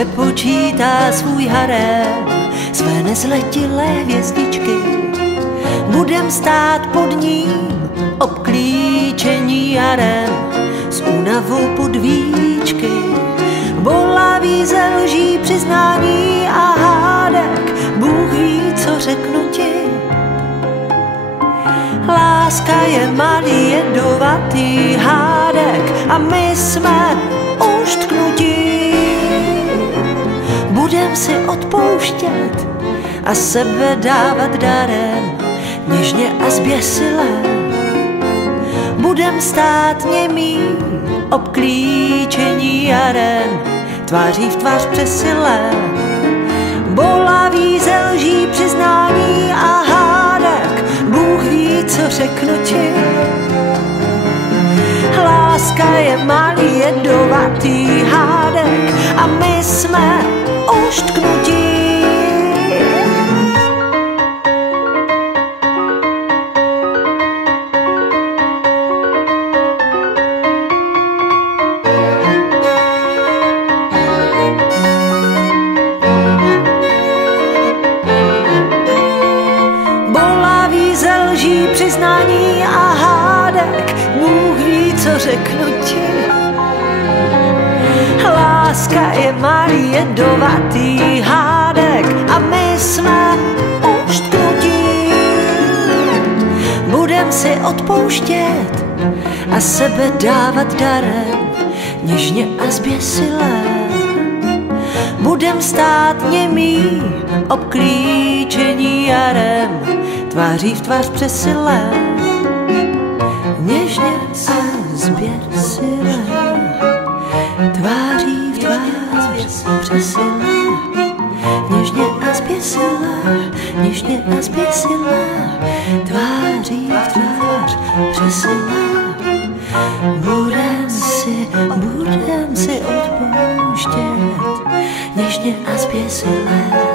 přepočítá svůj harém, své nezletilé hvězdičky. Budem stát pod ním, obklíčení jarem, s únavou podvíčky. Bolavý ze lží, přiznání a hádek, Bůh ví, co řeknu ti. Láska je malý jedovatý hádek a my jsme už tknutí. Budem si odpouštět a sebe dávat darem, něžně a zběsile. Budem stát němý, obklíčení jarem, tváří v tvář přesile. Bolavý ze lží, přiznání a hádek, Bůh ví, co řeknu ti. Láska je malý jedovatý hádek a my jsme už tknutí. Přiznání a hádek, Bůh ví, co řeknu ti. Láska je malý jedovatý hádek a my jsme už tknutí. Budem si odpouštět a sebe dávat darem, něžně a zběsile. Budem stát němý, obklíčení jarem, tváří v tvář přesile. Něžně a zběsile, tváří v tvář přesile. Něžně a zběsile, něžně a zběsile, tváří v tvář přesile. Budem si odpouštět, něžně a zběsile.